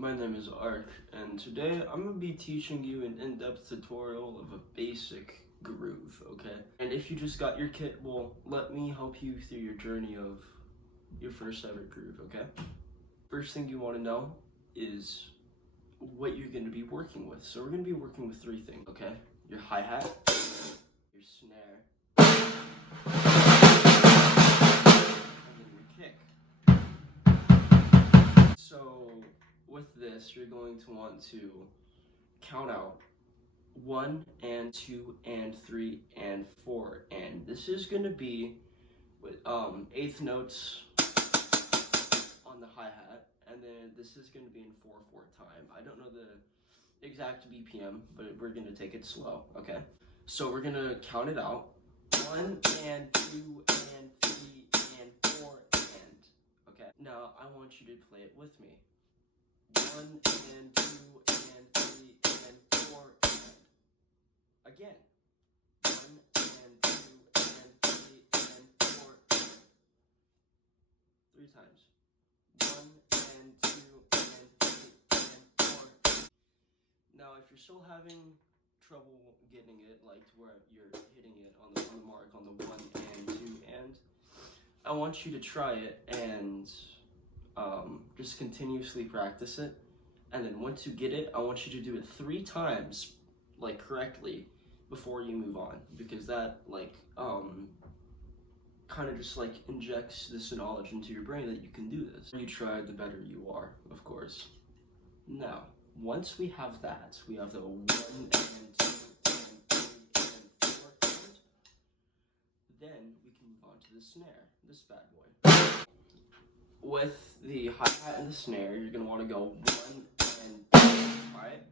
My name is Ark, and today I'm going to be teaching you an in-depth tutorial of a basic groove, okay? And if you just got your kit, well, let me help you through your journey of your first ever groove, okay? First thing you want to know is what you're going to be working with. So we're going to be working with three things, okay? Your hi-hat, your snare, and then your kick. So with this, you're going to want to count out 1 and 2 and 3 and 4, and this is going to be with eighth notes on the hi-hat, and then this is going to be in 4/4 time. I don't know the exact BPM, but we're going to take it slow, okay? So we're going to count it out. 1 and 2 and 3 and 4 and, okay? Now I want you to play it with me. 1 and 2 and 3 and 4 and. Again. 1 and 2 and 3 and 4 and. 3 times. 1 and 2 and 3 and 4. Now if you're still having trouble getting it, like to where you're hitting it on the mark on the 1 and 2 and, I want you to try it and just continuously practice it, and then once you get it, I want you to do it 3 times, like correctly, before you move on, because that kind of just like injects this knowledge into your brain that you can do this. The more you try, the better you are, of course. Now, once we have that, we have the 1 and 2 and 3 and 4 and, then we can move on to the snare, this bad boy. With the hi-hat and the snare, you're going to want to go 1 and 2, alright?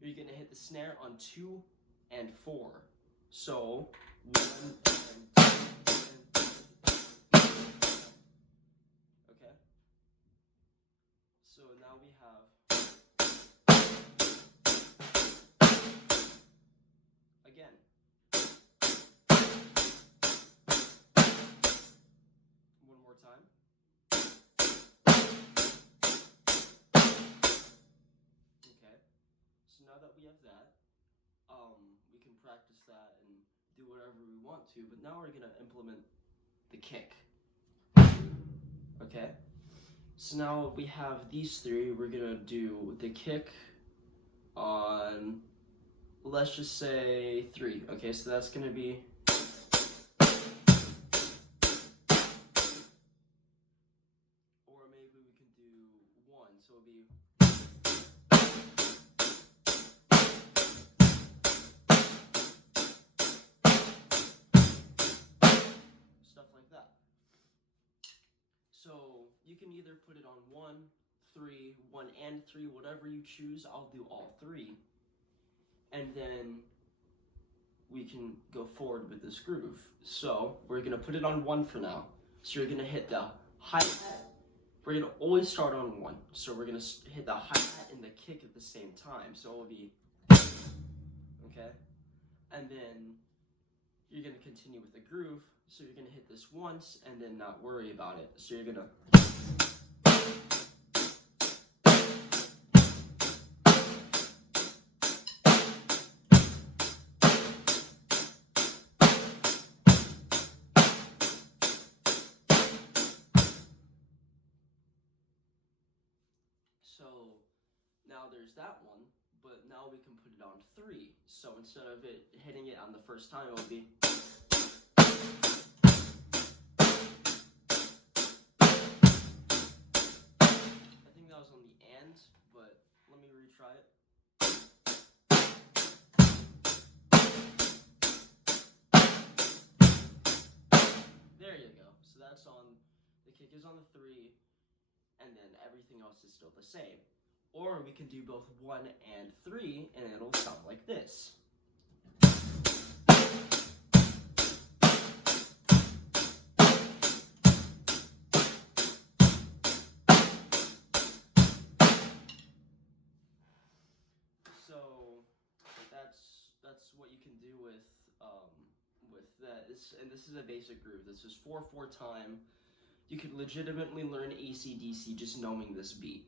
You're going to hit the snare on 2 and 4. So, 1 and 2 and 3. Okay? So now we have again. One more time. Okay. So now that we have that, we can practice that and do whatever we want to, but now we're gonna implement the kick. Okay? So now we have these three. We're gonna do the kick on, let's just say 3. Okay, so that's gonna be or maybe we can do 1, so it'll be stuff like that. So you can either put it on 1, 3, 1 and 3, whatever you choose. I'll do all 3. And then we can go forward with this groove. So we're gonna put it on 1 for now. So you're gonna hit the hi-hat. We're gonna always start on 1. So we're gonna hit the hi-hat and the kick at the same time. So it'll be, okay? And then you're gonna continue with the groove. So you're gonna hit this once and then not worry about it. So you're gonna. So now there's that one, but now we can put it on 3. So instead of it hitting it on the first time, it'll be. I think that was on the and, but let me retry it. There you go. So that's on, the kick is on the 3, and then everything else is still the same. Or we can do both 1 and 3, and it'll sound like this. So that's what you can do with that. And this is a basic groove. This is 4/4 time. You could legitimately learn AC/DC just knowing this beat.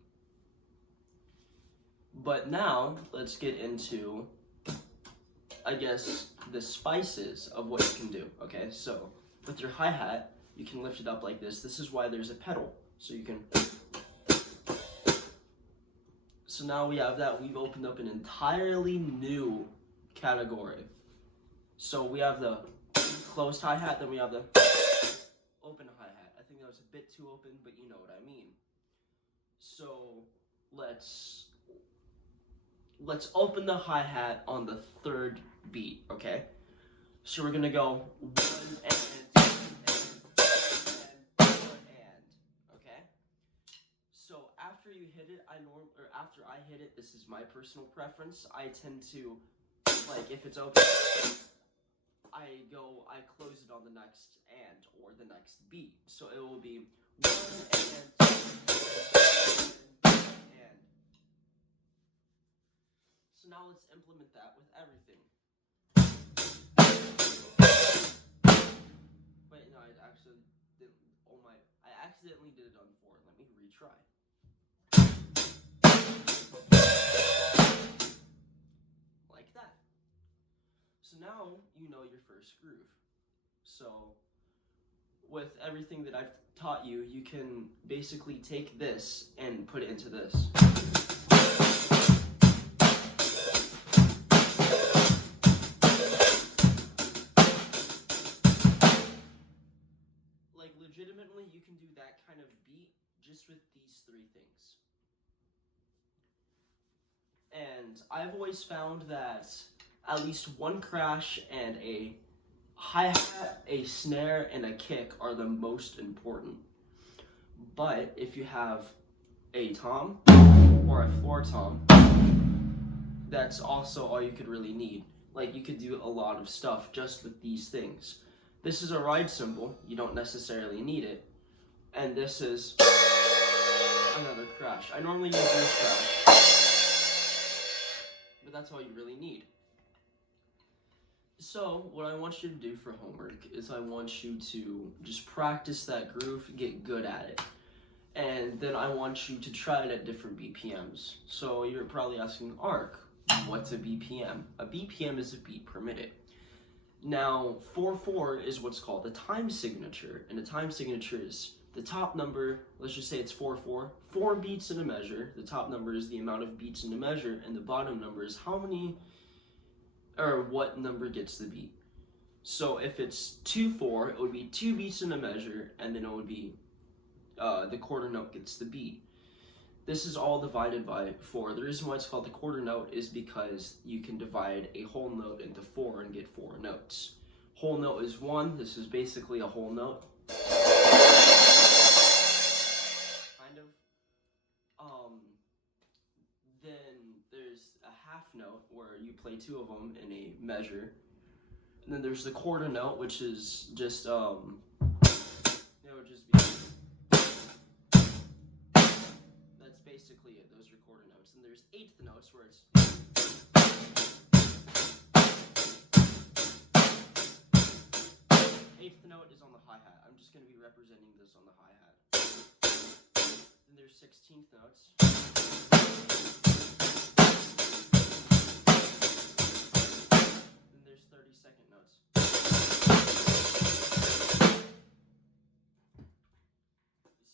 But now let's get into, I guess, the spices of what you can do. Okay, so with your hi-hat, you can lift it up like this. This is why there's a pedal, so you can. So now we have that. We've opened up an entirely new category. So we have the closed hi-hat, then we have the open hi-hat. I think that was a bit too open, but you know what I mean. So let's open the hi-hat on the third beat, okay? So we're gonna go 1 and 2 and 4 and, okay? So after you hit it, after I hit it, this is my personal preference. I tend to, like, if it's open, I close it on the next and or the next beat. So it will be 1 and 2 and. So now let's implement that with everything. Wait, no, I actually did. Oh my! I accidentally did it on 4. Let me retry. Like that. So now you know your first groove. So with everything that I've taught you, you can basically take this and put it into this. Like legitimately, you can do that kind of beat just with these 3 things. And I've always found that at least one crash and a hi-hat, a snare, and a kick are the most important. But if you have a tom or a 4 tom, that's also all you could really need. Like, you could do a lot of stuff just with these things. This is a ride cymbal, you don't necessarily need it. And this is another crash. I normally use this crash, but that's all you really need. So, what I want you to do for homework is I want you to just practice that groove, get good at it. And then I want you to try it at different BPMs. So you're probably asking, Ark, what's a BPM? A BPM is a beat per minute. Now, 4/4 is what's called a time signature, and a time signature is the top number, let's just say it's 4/4, 4 beats in a measure. The top number is the amount of beats in a measure, and the bottom number is how many, or what number gets the beat. So if it's 2/4, it would be 2 beats in a measure, and then it would be the quarter note gets the beat. This is all divided by 4. The reason why it's called the quarter note is because you can divide a whole note into 4 and get 4 notes. Whole note is 1. This is basically a whole note. Kind of. Then there's a half note where you play 2 of them in a measure. And then there's the quarter note, which is just, it would just be, that's basically it. Those are quarter notes. And there's 1/8 notes where it's, eighth note is on the hi-hat. I'm just going to be representing this on the hi-hat. Then there's 16th notes. Then there's 32nd notes.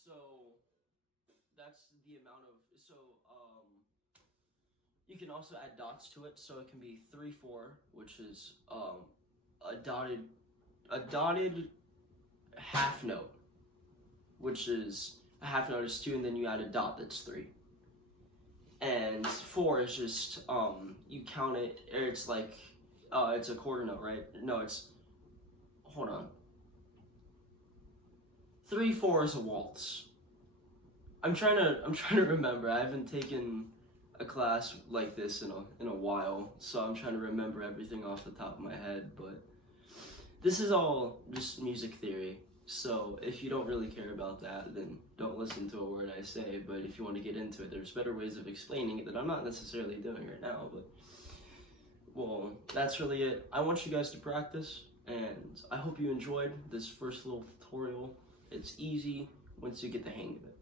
So that's the amount of, you can also add dots to it, so it can be 3/4, which is a dotted half note, which is a half note is 2, and then you add a dot that's 3. And 4 is just you count it, or it's like it's a quarter note, right? No, it's, hold on. 3/4 is a waltz. I'm trying to remember. I haven't taken a class like this in a while, so I'm trying to remember everything off the top of my head, but this is all just music theory. So if you don't really care about that, then don't listen to a word I say. But if you want to get into it, there's better ways of explaining it that I'm not necessarily doing right now. But, well, that's really it. I want you guys to practice, and I hope you enjoyed this first little tutorial. It's easy once you get the hang of it.